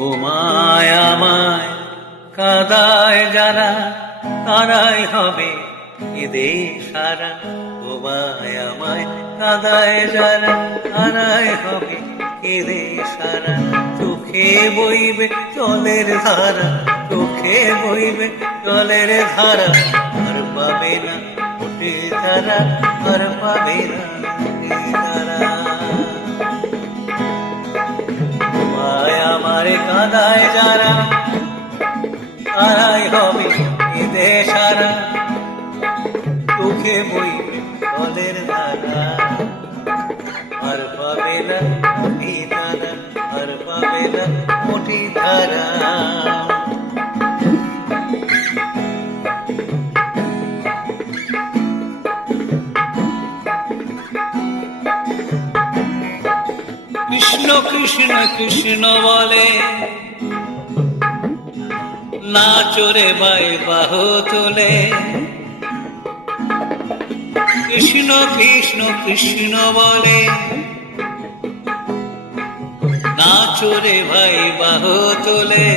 ও আমায়, কাদায় যারা তারাই হবে এদের সারা। ও আমায়, কাদায় যারা তারাই হবে এদের সারা। চোখে বইবে জলের ধারা, চোখে বইবে জলের ধারা। আর পাবে না ফুটে তারা আর পাবে না তারা। আমার কাদায় যারা আড়াই হবে এদে সারা। চোখে বইবে জলের ধারা আর পাবে না কৃষ্ণ কৃষ্ণ কৃষ্ণ বলে। না চোরে বাই বাহু তোলে। কৃষ্ণ কৃষ্ণ কৃষ্ণ বলে। না চোরে ভাই বাহু তোলে।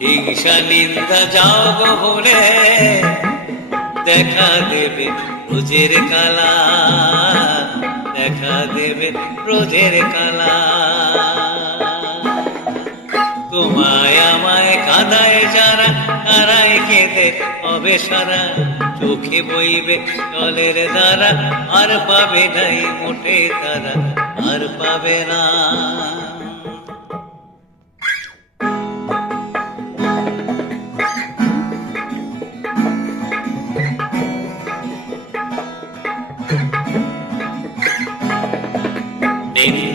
হিংসা নিন্দা যাও গো বলে দেখা দেবে রোজের কালা। দেখা দেবে রোজের কালা। তোমায় আমায় কাদায় যারা কারায় কেঁদে হবে সারা। চোখে বইবে জলের দ্বারা, আর পাবে নাই মোটে তারা, আর পাবে না।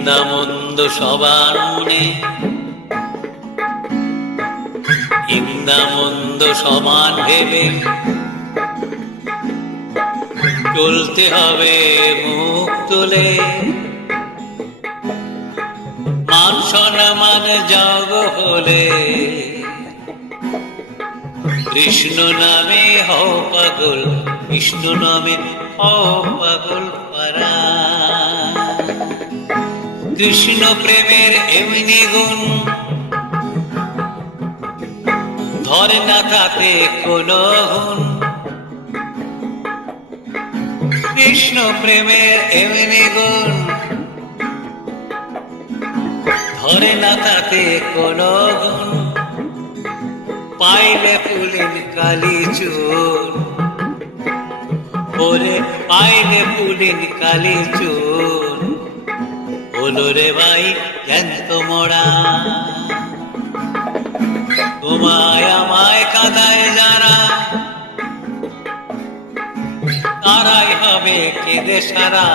নিন্দা মন্দ সবার মনে। নিন্দা মন্দ সমান ভেবে চলতে হবে মুখ তুলে। মান সম্মান জগ হলে কৃষ্ণ নামে হও পাগল, কৃষ্ণ নামে হও পাগল পারা। কৃষ্ণ প্রেমের এমনি গুণ। ধরে না তাতে কোনো গুণ। কৃষ্ণ প্রেমের এমনি গুণ। ধরে না তাতে কোনো গুণ। পাইলে ফুলিন কালি চুন। ওরে, পাইলে ফুলিন কালি চুন। হলো রে ভাই জ্যান্ত মরা। তোমায় আমায় কাদায় যারা, তারাই হবে কেঁদে সারা।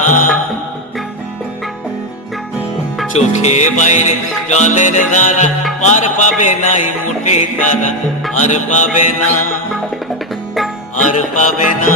চোখে বাইরে জলের ধারা, পার পাবে নাই মুঠে তারা আর আর পাবে না, আর পাবে না।